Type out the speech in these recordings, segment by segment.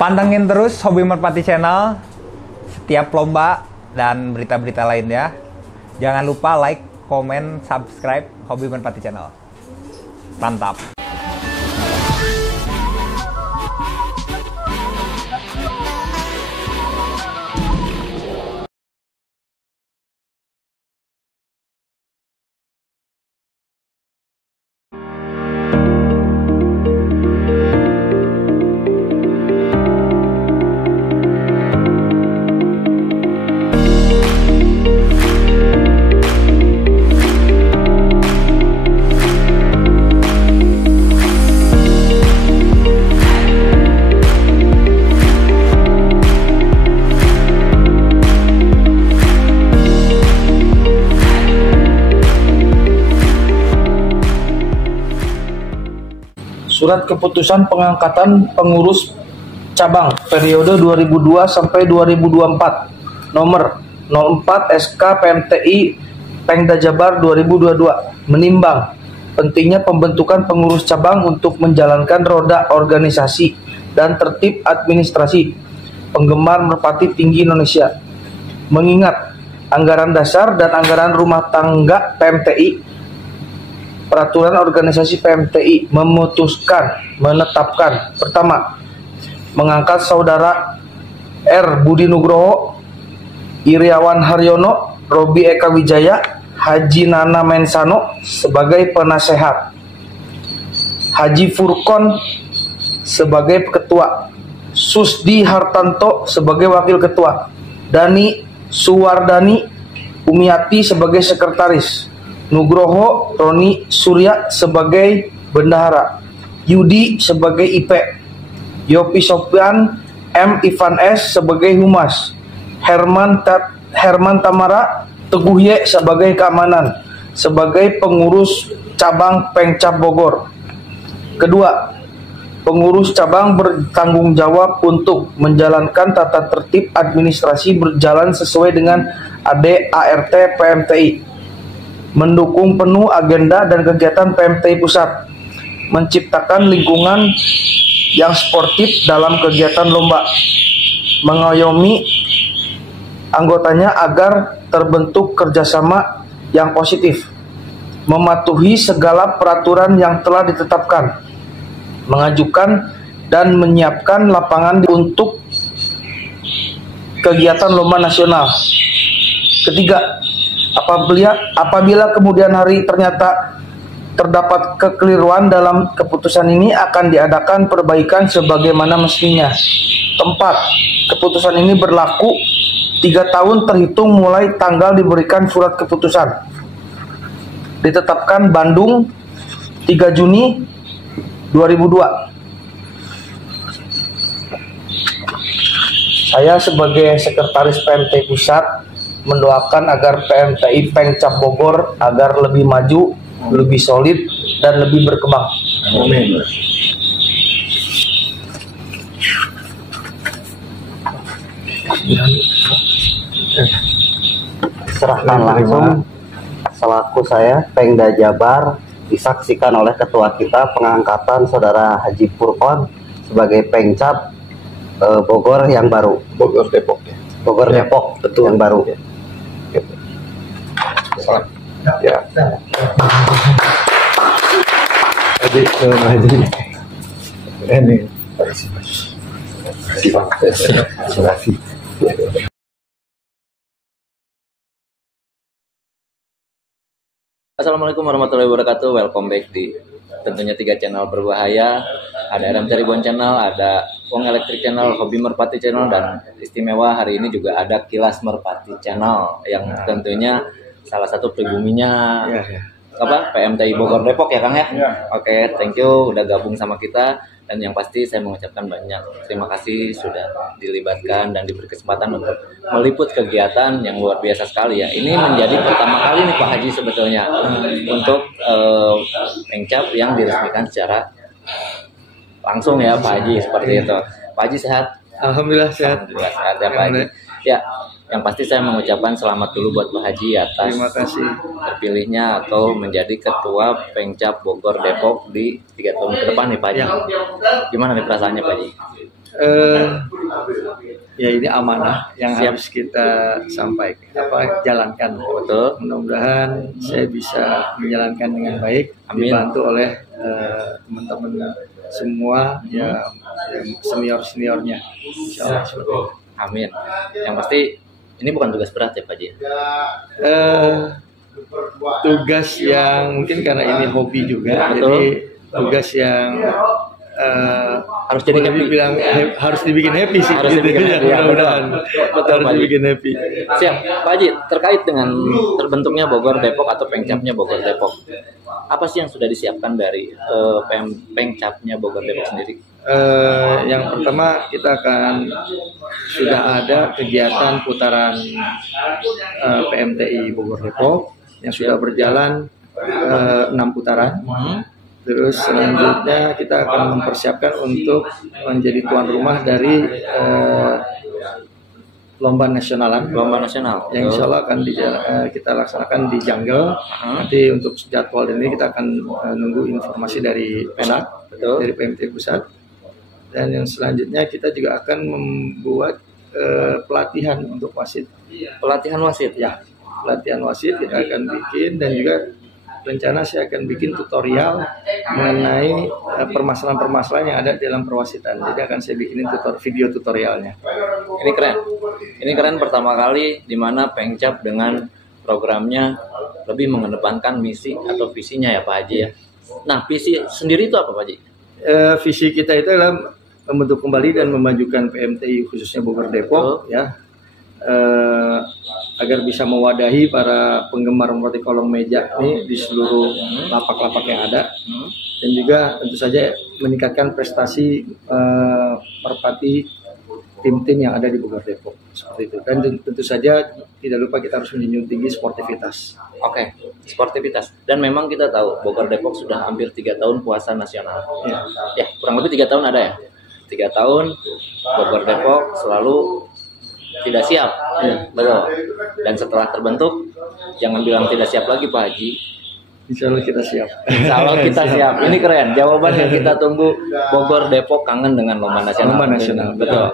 Pantengin terus Hobi Merpati Channel, setiap lomba dan berita-berita lainnya. Jangan lupa like, komen, subscribe Hobi Merpati Channel. Mantap. Surat Keputusan Pengangkatan Pengurus Cabang periode 2002 sampai 2024 nomor 04 SK PMTI Pengda Jabar 2022 menimbang pentingnya pembentukan pengurus cabang untuk menjalankan roda organisasi dan tertib administrasi penggemar merpati tinggi Indonesia. Mengingat anggaran dasar dan anggaran rumah tangga PMTI, Peraturan Organisasi PMTI menetapkan pertama, mengangkat saudara R. Budi Nugroho, Iriawan Haryono, Robi Eka Wijaya, Haji Nana Mensano sebagai penasehat, Haji Furkon sebagai ketua, Susdi Hartanto sebagai wakil ketua, Dani Suwardani Umiati sebagai sekretaris, Nugroho Roni Surya sebagai bendahara, Yudi sebagai IP, Yopi Sofyan M. Ivan S. sebagai humas, Herman Tamara Teguh Y. sebagai keamanan, sebagai pengurus cabang Pengcap Bogor. Kedua, pengurus cabang bertanggung jawab untuk menjalankan tata tertib administrasi berjalan sesuai dengan ADART PMTI, mendukung penuh agenda dan kegiatan PMTI Pusat, menciptakan lingkungan yang sportif dalam kegiatan lomba, mengayomi anggotanya agar terbentuk kerjasama yang positif, mematuhi segala peraturan yang telah ditetapkan, mengajukan dan menyiapkan lapangan untuk kegiatan lomba nasional. Ketiga, apabila kemudian hari ternyata terdapat kekeliruan dalam keputusan ini, akan diadakan perbaikan sebagaimana mestinya. Keempat, keputusan ini berlaku 3 tahun terhitung mulai tanggal diberikan surat keputusan. Ditetapkan Bandung 3 Juni 2002. Saya sebagai sekretaris PMTI Pusat mendoakan agar PMTI Pengcap Bogor agar lebih maju, lebih solid, dan lebih berkembang. Amin. Serahkan langsung selaku saya Pengda Jabar disaksikan oleh ketua kita pengangkatan saudara Haji Furkon sebagai Pengcap Bogor yang baru. Bogor Depok ya. Bogor ya, Depok betul yang baru. Ya. Salam. Ya. Jadi ini terima kasih. Assalamualaikum warahmatullahi wabarakatuh. Welcome back di tentunya 3 channel berbahaya. Ada RM Cirebon Channel, ada Wong Electric Channel, Hobi Merpati Channel, dan istimewa hari ini juga ada Kilas Merpati Channel yang tentunya salah satu pribuminya PMTI Bogor Depok ya Kang ya. Oke, thank you udah gabung sama kita, dan yang pasti saya mengucapkan banyak terima kasih sudah dilibatkan dan diberi kesempatan untuk meliput kegiatan yang luar biasa sekali ya. Ini menjadi pertama kali nih Pak Haji sebetulnya untuk Pengcap yang diresmikan secara langsung ya Pak Haji, seperti itu. Pak Haji sehat? Alhamdulillah sehat. Alhamdulillah sehat ya Pak Haji. Ya, yang pasti saya mengucapkan selamat dulu buat Pak Haji atas Terima kasih. terpilihnya atau menjadi ketua Pengcap Bogor Depok di 3 tahun ke depan nih Pak Haji. Gimana nih perasaannya Pak Haji? Ya ini amanah yang Siap. harus kita jalankan. Betul. Mudah-mudahan saya bisa menjalankan dengan baik, Amin. dibantu oleh teman-teman semua yang senior-seniornya. Insyaallah seperti itu. Amin. Yang pasti ini bukan tugas berat ya Pak Haji. Tugas yang mungkin karena ini hobi juga, Betul. jadi tugas yang Harus jadi happy. harus dibikin happy sih. Harus dibikin happy, ya, mudah-mudahan. betul, Harus Pak Haji. dibikin happy. Siap, Pak Haji, terkait dengan terbentuknya Bogor Depok atau Pengcapnya Bogor Depok, apa sih yang sudah disiapkan dari Pengcapnya Bogor Depok sendiri? Yang pertama kita sudah ada kegiatan putaran PMTI Bogor Depok yang sudah berjalan 6 putaran. Terus selanjutnya kita akan mempersiapkan untuk menjadi tuan rumah dari lomba nasionalan. Lomba nasional. Yang insya Allah akan kita laksanakan di Jungle. Nanti untuk jadwal ini kita akan nunggu informasi dari pusat, Betul. dari PMT pusat. Dan yang selanjutnya kita juga akan membuat pelatihan untuk wasit. Pelatihan wasit. Ya, pelatihan wasit kita akan bikin, dan juga rencana saya akan bikin tutorial mengenai permasalahan-permasalahan yang ada dalam perwasitan. Jadi akan saya bikinin video tutorialnya. Ini keren. Ini keren pertama kali di mana Pengcap dengan programnya lebih mengedepankan misi atau visinya ya Pak Haji ya. Nah, visi sendiri itu apa Pak Haji? Visi kita itu adalah membentuk kembali dan memajukan PMTI khususnya Bogor Depok, ya, agar bisa mewadahi para penggemar merpati kolong meja ini di seluruh lapak-lapak yang ada, dan juga tentu saja meningkatkan prestasi merpati tim-tim yang ada di Bogor Depok seperti itu. Dan tentu saja tidak lupa kita harus menjunjung tinggi sportivitas. Oke, sportivitas. Dan memang kita tahu Bogor Depok sudah hampir 3 tahun puasa nasional. Ya, kurang lebih 3 tahun ada ya. 3 tahun Bogor Depok selalu tidak siap. Betul. Dan setelah terbentuk, jangan bilang tidak siap lagi Pak Haji. Insya Allah kita siap. Insya Allah kita siap. Ini keren. Jawaban yang kita tunggu. Bogor Depok kangen dengan lomba nasional. Lomba nasional. Betul.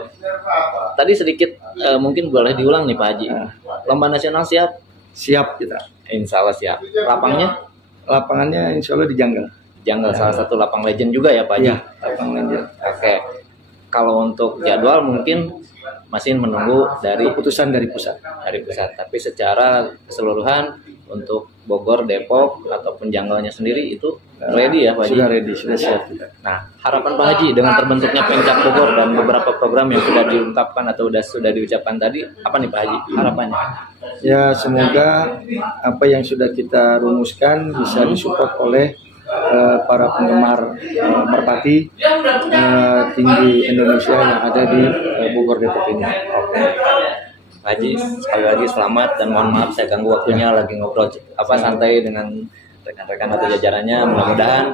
Tadi sedikit mungkin boleh diulang nih Pak Haji. Lomba nasional siap? Siap kita. Insya Allah siap. Lapangnya? Lapangannya insya Allah di Jungle. Jungle salah satu lapang legend juga ya Pak Haji. Iya, lapang legend. Oke. Kalau untuk jadwal mungkin masih menunggu dari Keputusan dari pusat. Tapi secara keseluruhan untuk Bogor, Depok ataupun Jungle-nya sendiri itu ready ya Pak Haji? Sudah ready, sudah siap kita. Nah, harapan Pak Haji dengan terbentuknya Pengcap Bogor dan beberapa program yang sudah diungkapkan atau sudah diucapkan tadi, apa nih Pak Haji harapannya? Ya, semoga apa yang sudah kita rumuskan bisa disupport oleh para penggemar merpati tinggi Indonesia yang ada di Bogor Depok ini. Pak Haji, sekali lagi selamat dan mohon maaf saya ganggu waktunya lagi ngobrol santai dengan rekan-rekan atau jajarannya. Mudah-mudahan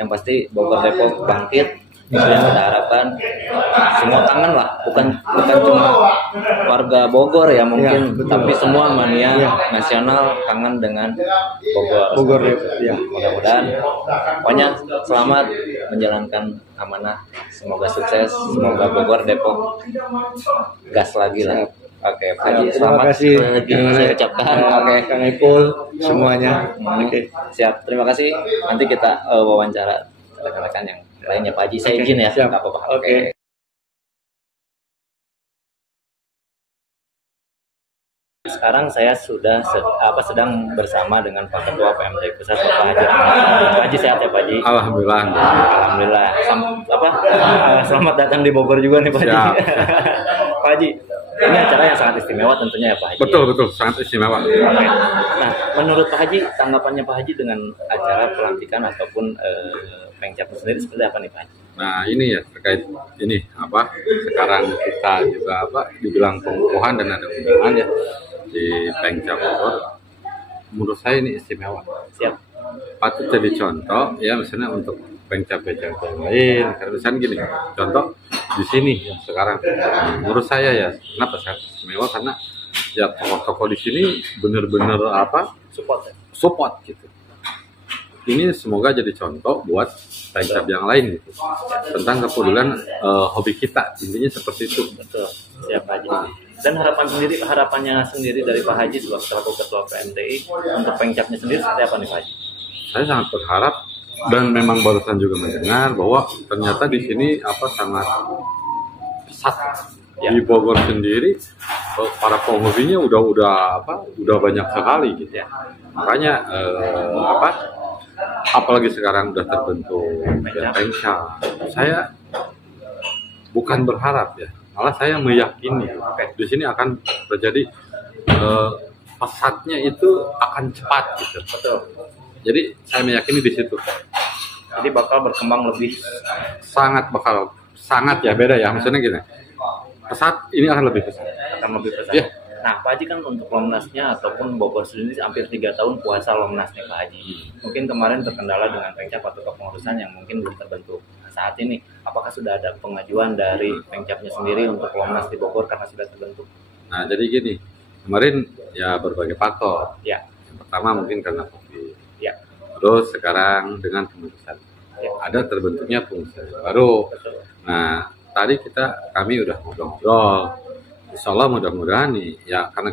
yang pasti Bogor Depok bangkit. Itu yang kita harapkan. Semua kangen lah, bukan cuma warga Bogor ya mungkin, tapi semua mania nasional kangen dengan Bogor Depok. Ya. Mudah-mudahan pokoknya selamat menjalankan amanah. Semoga sukses, semoga Bogor Depok gas lagi lah. Oke, Pak Haji, Terima selamat kasih. saya ucapkan. Oke, Kang Ipul semuanya. Oke. siap. Terima kasih. Nanti kita wawancara rekan-rekan yang lainnya Pak Haji. Saya izin ya, Siap. nggak apa-apa. Oke. Sekarang saya sudah sedang bersama dengan Pak Ketua PMTI Pusat Pak Haji. Pak Haji sehat ya Pak Haji? Alhamdulillah. Alhamdulillah. Selamat datang di Bogor juga nih Pak Haji. Siap. Pak Haji, ini acara yang sangat istimewa tentunya ya Pak Haji. Betul, sangat istimewa. Oke. Nah, menurut Pak Haji, tanggapannya Pak Haji dengan acara pelantikan ataupun Pengcap sendiri seperti apa nih Pak Haji? Nah ini ya terkait ini sekarang kita juga dibilang pengukuhan dan ada undangan ya di Pengcap Bogor. Menurut saya ini istimewa. Siap. Patut jadi contoh ya misalnya untuk Pengcap yang lain. Karena misalnya gini, contoh di sini ya, sekarang menurut saya ya kenapa saya istimewa karena ya tokoh-tokoh di sini benar-benar support gitu. ini semoga jadi contoh buat pengcap yang lain gitu. Tentang kepedulian hobi kita. Intinya seperti itu. Betul. Siap Pak Haji. Dan harapannya sendiri dari Pak Haji selaku Ketua PMTI untuk pengcapnya sendiri seperti apa nih Pak Haji? Saya sangat berharap dan memang barusan juga mendengar bahwa ternyata di sini sangat pesat. Ya. Di Bogor sendiri para penghobinya udah banyak sekali gitu ya. Makanya apalagi sekarang udah terbentuk pengcap. Saya bukan berharap ya, malah saya meyakini di sini akan terjadi pesatnya itu akan cepat gitu. Betul. Jadi saya meyakini di situ. Jadi bakal berkembang lebih sangat ya beda ya, maksudnya gini. Pesat ini akan lebih pesat. Ya. Nah, Pak Haji kan untuk Lomnasnya ataupun Bogor sendiri hampir 3 tahun puasa Lomnasnya Pak Haji. Mungkin kemarin terkendala dengan pengcap atau kepengurusan yang mungkin belum terbentuk. Nah, saat ini apakah sudah ada pengajuan dari pengcapnya sendiri untuk Lomnas di Bogor karena sudah terbentuk? Nah, jadi gini, kemarin ya berbagai faktor. Ya. Yang pertama mungkin karena COVID. Ya. Terus sekarang dengan pengurusan. Ya. Ada terbentuknya pengurusan baru. Betul. Nah, tadi kami udah ngobrol-ngobrol. Insya Allah mudah-mudahan nih ya, karena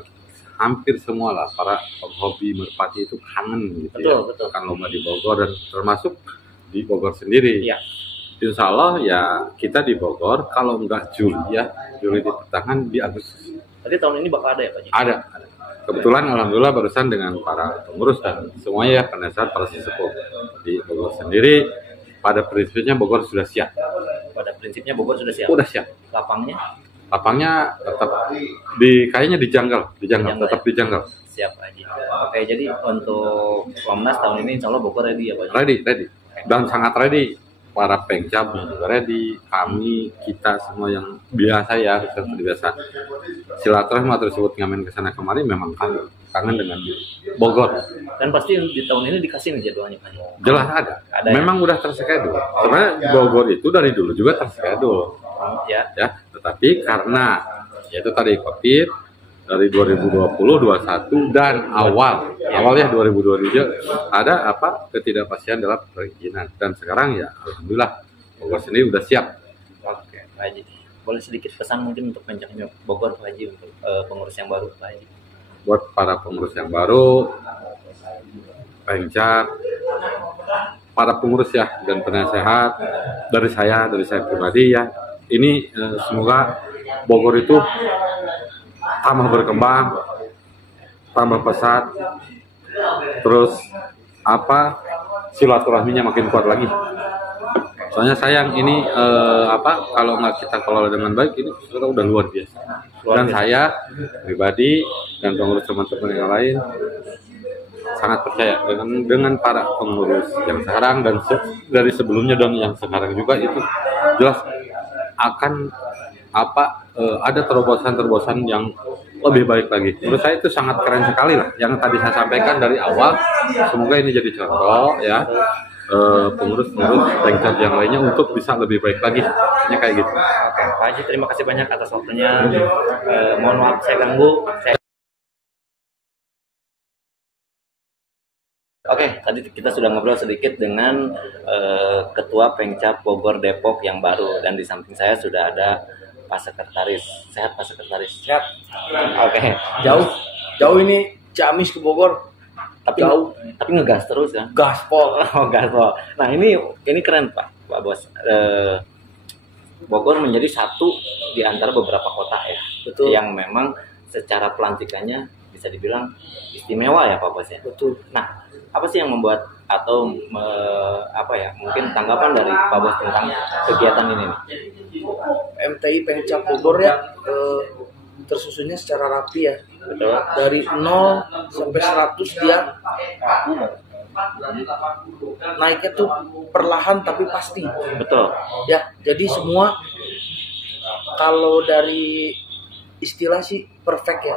hampir semua lah para hobi merpati itu kangen gitu. Betul. Kan lomba di Bogor dan termasuk di Bogor sendiri. Iya. Insya Allah ya kita di Bogor kalau enggak Juli di pertengahan di Agustus. Tadi tahun ini bakal ada ya Pak Haji? Ada. Kebetulan alhamdulillah barusan dengan para pengurus dan semuanya ya penasehat para sesepuh di Bogor sendiri. Pada prinsipnya Bogor sudah siap. Pada prinsipnya Bogor sudah siap. Udah siap. Lapangnya tetap kayaknya dijanggal, tetap dijanggal. Siap Pak Haji. Oke, jadi untuk Lomnas tahun ini insya Allah Bogor ready ya Pak Haji? Ready. Dan sangat ready. Para pengcap juga ready. Kami, kita semua yang biasa ya, seperti biasa. Silaturahmi atau disebut ngamen kesana kemari memang kangen dengan Bogor. Dan pasti di tahun ini dikasih nih jadwalnya Pak Haji? Jelas ada. Memang udah terschedule. Sebenarnya Bogor itu dari dulu juga terschedule. Ya. Tetapi karena yaitu tadi COVID dari 2020, 2021 dan awalnya 2022 ada ketidakpastian dalam perizinan dan sekarang ya alhamdulillah Bogor sendiri udah siap. Oke, Pak Haji. Boleh sedikit pesan mungkin untuk pengcapnya Bogor Pak Haji untuk pengurus yang baru Pak Haji? Buat para pengurus yang baru, pengcap, para pengurus ya dan penasehat dari saya pribadi ya. Ini semoga Bogor itu tambah berkembang, tambah pesat, terus silaturahminya makin kuat lagi. Soalnya sayang ini kalau nggak kita kelola dengan baik ini kita udah luar biasa. Dan saya pribadi dan pengurus teman-teman yang lain sangat percaya dengan para pengurus yang sekarang dan dari sebelumnya dan yang sekarang juga itu jelas akan ada terobosan yang lebih baik lagi. Menurut saya itu sangat keren sekali lah yang tadi saya sampaikan dari awal. Semoga ini jadi contoh ya pengurus pengcap yang lainnya untuk bisa lebih baik lagi. Ini kayak gitu. Oke, Pak Haji terima kasih banyak atas waktunya. Mohon maaf saya ganggu. Oke, tadi kita sudah ngobrol sedikit dengan Ketua Pengcap Bogor Depok yang baru dan di samping saya sudah ada Pak Sekretaris. Sehat Pak Sekretaris? Sehat. Oke. Jauh ini Ciamis ke Bogor. Tapi ngegas terus kan? Gaspol. Oh, gaspol. Nah, ini keren Pak Bos. Bogor menjadi satu di antara beberapa kota ya. Betul. Yang memang secara pelantikannya bisa dibilang istimewa ya Pak Bos ya. Betul. Nah, apa sih yang membuat atau mungkin tanggapan dari Pak Bos tentang kegiatan ini nih? MTI Pengcap Bogor ya tersusunnya secara rapi ya. Betul. Dari 0 sampai 100 dia naiknya tuh perlahan tapi pasti. Betul. Ya, jadi semua kalau dari istilah sih perfect ya.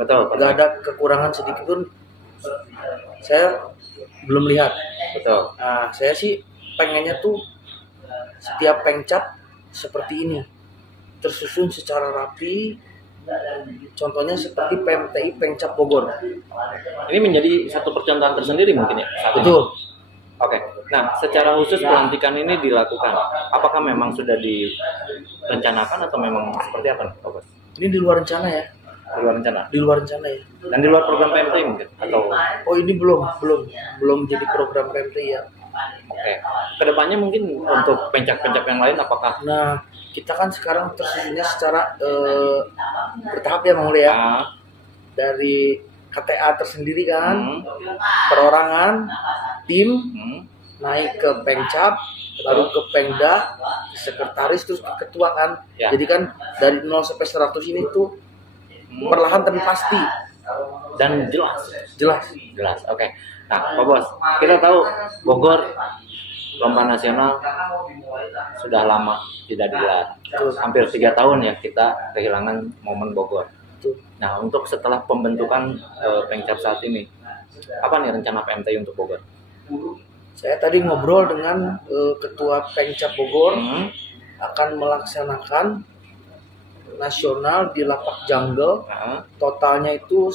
Betul. Gak ada kekurangan sedikit pun. Saya belum lihat. Betul. Nah, saya sih pengennya tuh setiap pengcap seperti ini, tersusun secara rapi. Contohnya seperti PMTI Pengcap Bogor. Ini menjadi satu percontohan tersendiri mungkin ya. Betul. Oke. Nah, secara khusus pelantikan ini dilakukan. Apakah memang sudah direncanakan atau memang seperti apa, Pak Bos? Ini di luar rencana ya. Di luar rencana. Di luar rencana ya. Dan di luar program PMT mungkin atau Oh ini belum jadi program PMT ya. oke. Kedepannya mungkin untuk pencap-pencap yang lain apakah Nah kita kan sekarang tersusunnya secara bertahap ya Bang Uli ya. ah, Dari KTA tersendiri kan, perorangan, tim, naik ke Pengcap, lalu ke Pengda, sekretaris, terus ke ketua kan. Ya. Jadi kan dari 0 sampai 100 ini tuh perlahan tapi pasti. dan jelas? Jelas. Oke. Nah, Pak Bos, kita tahu Bogor lomba nasional sudah lama tidak digelar. Hampir 3 tahun ya kita kehilangan momen Bogor. Nah, untuk setelah pembentukan Pengcap saat ini, apa nih rencana PMTI untuk Bogor? Saya tadi ngobrol dengan ketua Pengcap Bogor akan melaksanakan nasional di Lapak Jungle. Totalnya itu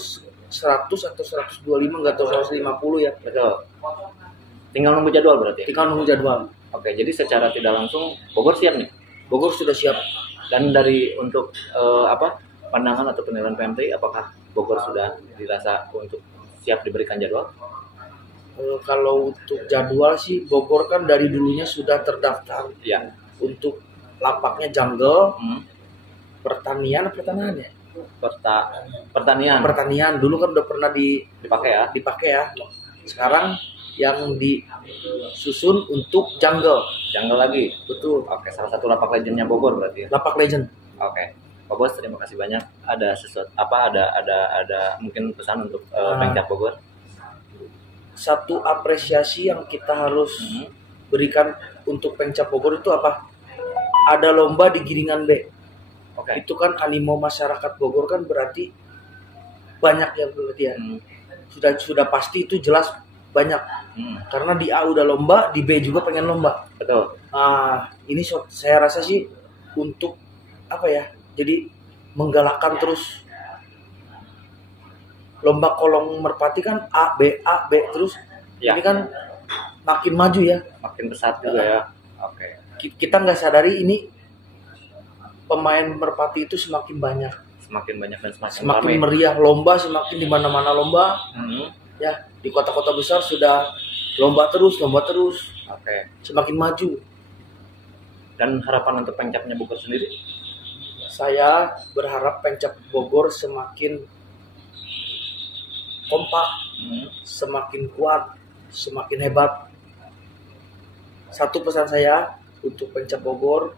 100 atau 125 nggak tahu 150 ya. Betul. Tinggal nunggu jadwal berarti ya? Tinggal nunggu jadwal. Oke, jadi secara tidak langsung Bogor siap nih. Bogor sudah siap. Dan dari untuk pandangan atau penilaian PMTI, apakah Bogor sudah dirasa untuk siap diberikan jadwal? Kalau untuk jadwal sih Bogor kan dari dulunya sudah terdaftar Iya. untuk lapaknya jungle, pertanian ya. Pertanian dulu kan udah pernah Dipakai ya? ya. Sekarang yang disusun untuk jungle. Jungle lagi. Betul. Oke, salah satu lapak legendnya Bogor berarti ya. Lapak legend. Oke. Pak Bos, terima kasih banyak. Ada sesuatu ada mungkin pesan untuk Pengcap Bogor? Satu apresiasi yang kita harus berikan untuk Pengcap Bogor itu apa? Ada lomba di Giringan B. Oke. Itu kan animo masyarakat Bogor kan berarti banyak yang berarti ya. Sudah pasti itu jelas banyak. Karena di A udah lomba, di B juga pengen lomba. Betul. Ini saya rasa sih untuk apa ya? Jadi menggalakkan terus lomba kolong merpati kan A B terus Ya. ini kan makin maju ya. Makin pesat juga ya. Oke. Kita nggak sadari ini pemain merpati itu semakin banyak. Semakin banyak dan semakin Semakin ramai. meriah lomba, semakin di mana-mana lomba. Ya, di kota-kota besar sudah lomba terus. Oke. Semakin maju. Dan harapan untuk Pengcapnya Bogor sendiri? Saya berharap Pengcap Bogor semakin kompak, semakin kuat, semakin hebat. Satu pesan saya untuk Pengcap Bogor,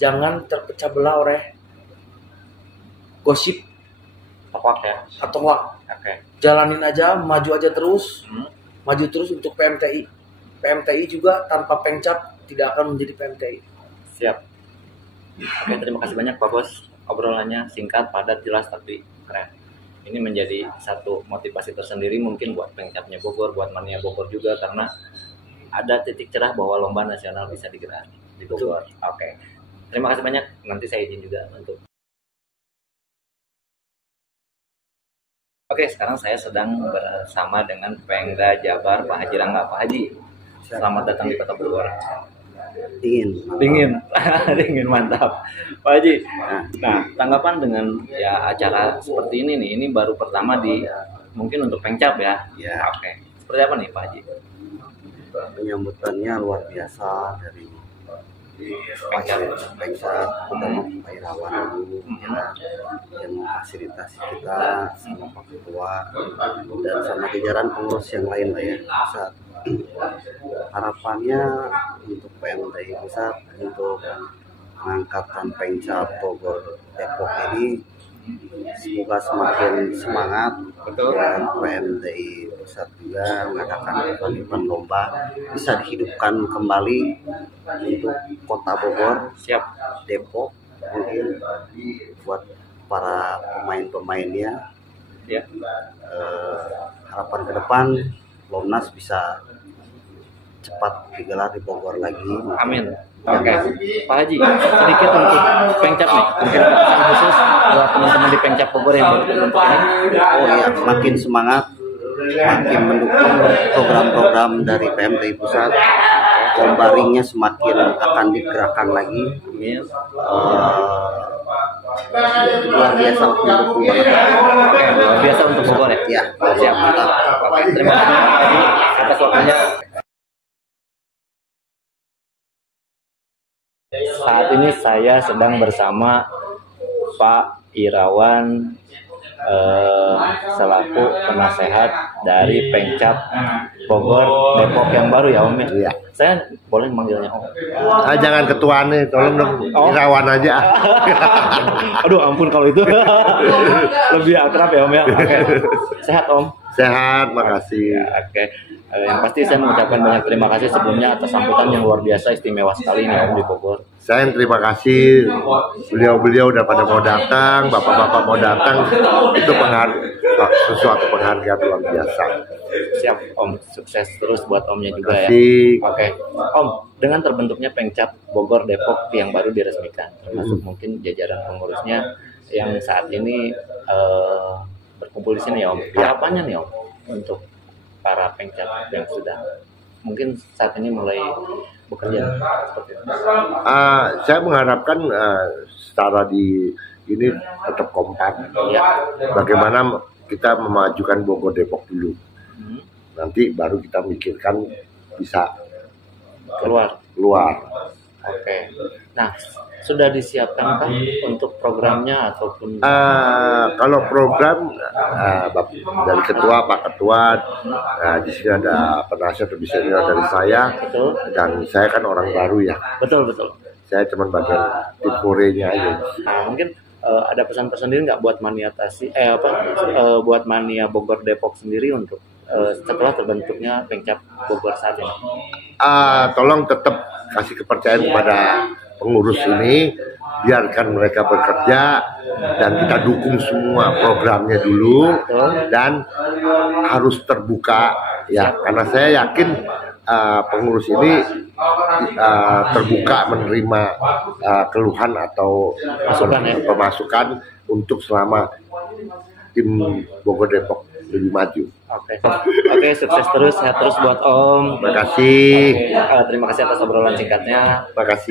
jangan terpecah belah oleh gosip Hoak ya. atau hoax. Oke. Jalanin aja, maju aja terus, maju terus untuk PMTI. PMTI juga tanpa Pengcap tidak akan menjadi PMTI. Siap. Oke, terima kasih banyak Pak Bos. Obrolannya singkat, padat, jelas, tapi keren. Ini menjadi satu motivasi tersendiri mungkin buat Pengcapnya Bogor, buat mania Bogor juga, karena ada titik cerah bahwa lomba nasional bisa digelar di Bogor. Oke. Terima kasih banyak. Nanti saya izin juga untuk. Oke, sekarang saya sedang bersama dengan Pengda Jabar Pak Haji Rangga. Pak Haji, selamat datang di Kota Bogor. Dingin mantap Pak Haji. Nah, tanggapan dengan ya acara seperti ini nih, ini baru pertama di mungkin untuk Pengcap ya. Oke. Seperti apa nih Pak Haji? Penyambutannya luar biasa dari Pengcap, pertama Pak Irawan dulu yang memfasilitasi kita sama Pak Ketua dan sama jajaran pengurus yang lain lah ya. Pusat. Harapannya untuk PMTI Pusat untuk pengangkatan Pengcap Bogor Depok ini semoga semakin semangat dan PMTI Pusat juga mengadakan event lomba bisa dihidupkan kembali untuk Kota Bogor, Depok mungkin buat para pemain-pemainnya. Harapan ke depan Lomnas bisa cepat digelar di Bogor lagi. Amin. Oke, Pak Haji, sedikit untuk Pengcap nih, mungkin ada pesan khusus buat teman-teman di Pengcap Bogor yang baru terbentuk ini. Oh ya, makin semangat makin mendukung program-program dari PMTI Pusat. Lomba ringnya semakin akan digerakkan lagi. Luar biasa mendukung banget. Luar biasa untuk Bogor ya. Ya, Siap, mantap. Terima kasih atas waktunya. Saat ini saya sedang bersama Pak Irawan selaku penasehat dari Pengcap Bogor Depok yang baru ya Om ya. Iya. Saya boleh manggilnya Om. Jangan ketuaan nih, tolong dong Irawan aja. Aduh ampun kalau itu lebih akrab ya Om ya. Oke. Sehat Om. Sehat, makasih. Ya, oke. Yang pasti saya mengucapkan banyak terima kasih sebelumnya atas sambutan yang luar biasa istimewa sekali ini Om di Bogor. Saya yang terima kasih, beliau-beliau udah pada mau datang, bapak-bapak mau datang, itu sesuatu penghargaan luar biasa. Siap Om, sukses terus buat Omnya juga ya. Kasih. Oke, Om, dengan terbentuknya Pengcap Bogor Depok yang baru diresmikan, termasuk mungkin jajaran pengurusnya yang saat ini berkumpul di sini ya Om. Harapannya nih Om untuk para Pengcap yang sudah mungkin saat ini mulai bekerja seperti itu. Saya mengharapkan secara di ini tetap kompak. Ya. Bagaimana kita memajukan Bogor Depok dulu. Nanti baru kita mikirkan bisa Keluar. Oke. Nah, sudah disiapkan kan untuk programnya ataupun kalau program dari ketua Pak Ketua, di sini ada penasihat lebih senior dari saya, betul? dan saya kan orang baru ya, Betul. saya cuma bagian tim korenya aja. Nah, mungkin ada pesan-pesan sendiri nggak buat mania buat mania Bogor Depok sendiri untuk setelah terbentuknya Pengcap Bogor saat ini? Tolong tetap kasih kepercayaan kepada pengurus ini, biarkan mereka bekerja dan kita dukung semua programnya dulu, dan harus terbuka ya, karena saya yakin pengurus ini terbuka menerima keluhan atau pemasukan untuk selama tim Bogor Depok lebih maju. Oke, sukses terus, sehat terus buat Om. Terima kasih. Terima kasih atas obrolan singkatnya. Terima kasih.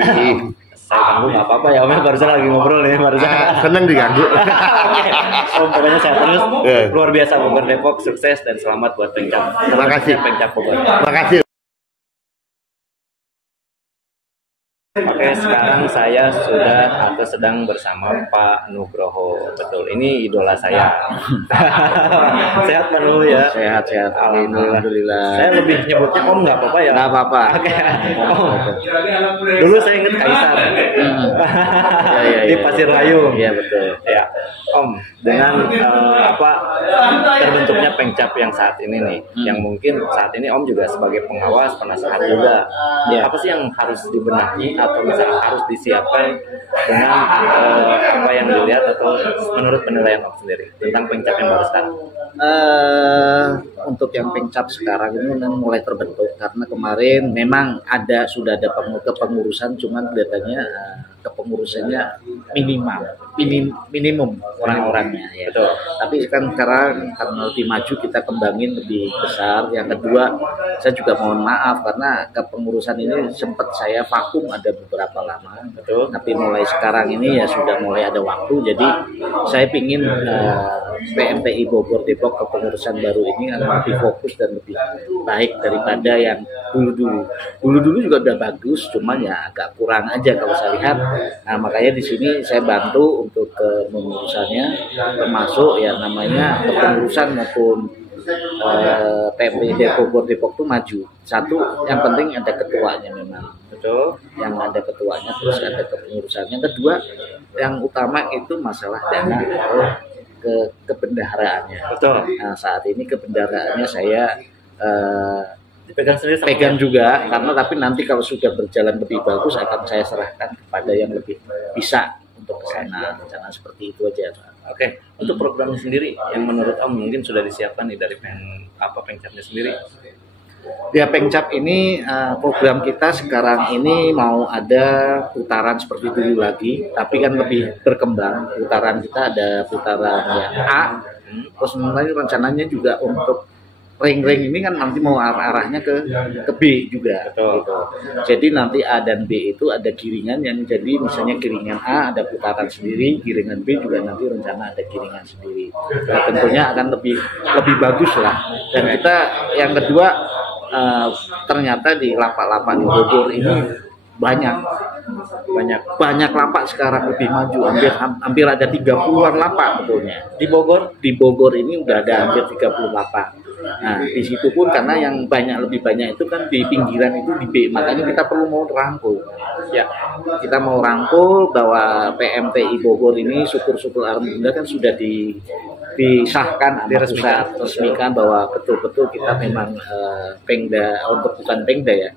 Saya ganggu nggak apa-apa ya Om, barusan lagi ngobrol nih barusan. Senang diganggu. Oke. Om, pokoknya sehat terus. Luar biasa Bogor Depok, sukses dan selamat buat Pengcap. Terima kasih. Pengcap Bogor. Terima kasih. Oke, sekarang saya sedang bersama Pak Nugroho. Betul, ini idola saya. Sehat Pak Nugroho ya? Sehat. Alhamdulillah. Saya lebih nyebutnya Om nggak apa-apa ya? Nggak apa-apa. Oke. Om. Dulu saya ingat Kaisar. Di Pasir Rayu. Iya betul. Ya, Om, dengan terbentuknya Pengcap yang saat ini nih, yang mungkin saat ini Om juga sebagai pengawas, penasehat juga. Apa sih yang harus dibenahi atau misalnya harus disiapkan dengan apa yang dilihat atau menurut penilaian Om sendiri tentang Pengcap yang baru sekarang? Untuk yang Pengcap sekarang ini mulai terbentuk karena kemarin memang sudah ada kepengurusan, cuman kelihatannya kepengurusannya minimum orang-orangnya ya. Betul. Tapi kan sekarang karena lebih maju kita kembangin lebih besar. Yang kedua, saya juga mohon maaf karena kepengurusan ini sempat saya vakum ada beberapa lama. Betul. Tapi mulai sekarang ini ya sudah mulai ada waktu. Jadi saya pingin PMTI Bogor Depok kepengurusan baru ini lebih fokus dan lebih baik daripada yang dulu-dulu. Dulu-dulu juga udah bagus, cuman ya agak kurang aja kalau saya lihat. Nah, makanya di sini saya bantu untuk kepengurusannya, termasuk ya namanya kepengurusan maupun PMTI Bogor Depok tuh maju. Satu, yang penting ada ketuanya memang. Betul, yang ada ketuanya, terus ada kepengurusannya. Yang kedua, yang utama itu masalah dana atau kebendaharaannya. Betul. Nah, saat ini kebendaharaannya saya Dipegang sendiri sama pegang juga, karena tapi nanti kalau sudah berjalan lebih bagus akan saya serahkan kepada yang lebih bisa untuk ke sana. Rencana seperti itu aja. Oke, untuk programnya sendiri yang menurut Om mungkin sudah disiapkan nih dari Pengcapnya sendiri. Ya, Pengcap ini program kita sekarang ini mau ada putaran seperti dulu lagi, tapi kan lebih berkembang. Putaran kita ada putaran yang A, terus mulai rencananya juga untuk ring-ring ini kan nanti mau arahnya ke B juga. Gitu. Jadi nanti A dan B itu ada giringan yang jadi misalnya giringan A ada putaran sendiri, giringan B juga nanti rencana ada giringan sendiri. Nah, tentunya akan lebih bagus lah. Dan kita yang kedua ternyata di lapak-lapak di Bogor ini banyak lapak sekarang lebih maju, hampir ada 30-an lapak betulnya. Di Bogor ini udah ada hampir 30 lapak. Nah, di situ pun karena yang lebih banyak itu kan di pinggiran itu di B, makanya kita perlu mau rangkul. Ya, kita mau rangkul bahwa PMTI Bogor ini syukur-syukur alhamdulillah kan sudah disahkan, diresmikan bahwa betul-betul kita memang Pengda bukan Pengda ya,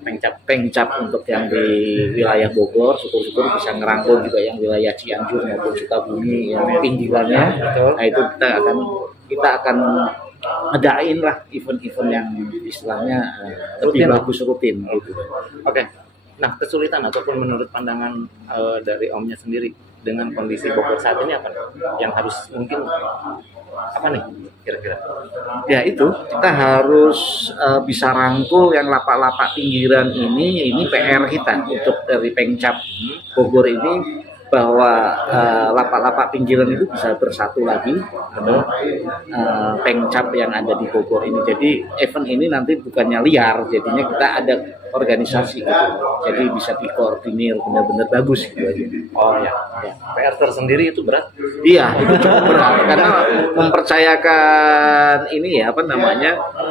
Pengcap untuk yang di wilayah Bogor, syukur-syukur bisa ngerangkul juga yang wilayah Cianjur maupun Sukabumi yang pinggirannya. Nah, itu kita akan ngedain lah event-event yang istilahnya lebih bagus rutin gitu. Oke. Nah, kesulitan ataupun menurut pandangan dari Omnya sendiri dengan kondisi Bogor saat ini apa nih? Yang harus mungkin apa nih kira-kira? Ya itu kita harus bisa rangkul yang lapak-lapak pinggiran ini PR kita untuk dari Pengcap Bogor ini, bahwa lapak-lapak pinggiran itu bisa bersatu lagi Pengcap yang ada di Bogor ini. Jadi event ini nanti bukannya liar, jadinya kita ada organisasi gitu. Jadi bisa dikoordinir benar-benar bagus gitu aja. Oh ya. PR tersendiri itu berat? Iya, itu cukup berat karena mempercayakan ini ya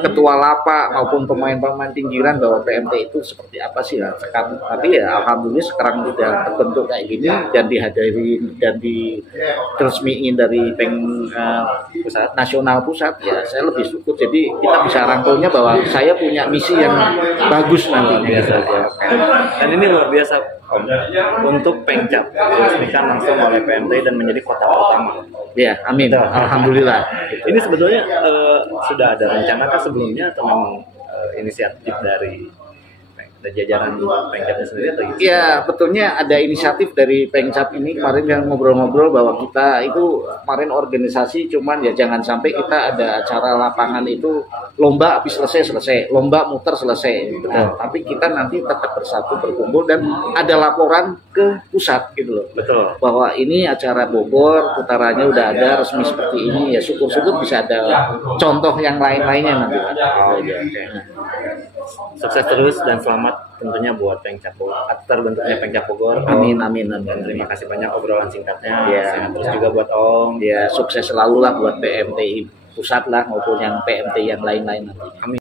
ketua lapak maupun pemain-pemain pinggiran bahwa PMT itu seperti apa sih lah. Tapi ya alhamdulillah sekarang sudah terbentuk kayak gini dan dihadiri dan diresmiin dari pusat nasional pusat, ya saya lebih syukur. Jadi kita bisa rangkulnya bahwa saya punya misi yang bagus nanti. Biasa aja. Dan ini luar biasa Om, untuk Pengcap diresmikan langsung oleh PMT dan menjadi kota pertama. Ya, amin. Alhamdulillah. Ini sebetulnya sudah ada rencana kah sebelumnya atau memang inisiatif dari jajaran Pengcapnya sendiri atau gitu? Iya, betulnya ada inisiatif dari Pengcap ini kemarin yang ngobrol-ngobrol bahwa kita itu kemarin organisasi, cuman ya jangan sampai kita ada acara lapangan itu lomba habis selesai, lomba muter selesai. Betul. Tapi kita nanti tetap bersatu berkumpul dan ada laporan ke pusat gitu loh. Betul. Bahwa ini acara Bogor, putarannya udah ada resmi seperti ini, ya syukur-syukur bisa ada contoh yang lain-lainnya nanti. Oh iya, oke. Sukses terus dan selamat tentunya buat Pengcap Bogor, terbentuknya Pengcap Bogor. Amin. Dan terima kasih banyak obrolan singkatnya. Ya. Sehat terus juga buat Om. Ya, sukses selalu lah buat PMTI pusat lah maupun yang PMT yang lain-lain nantinya. Amin.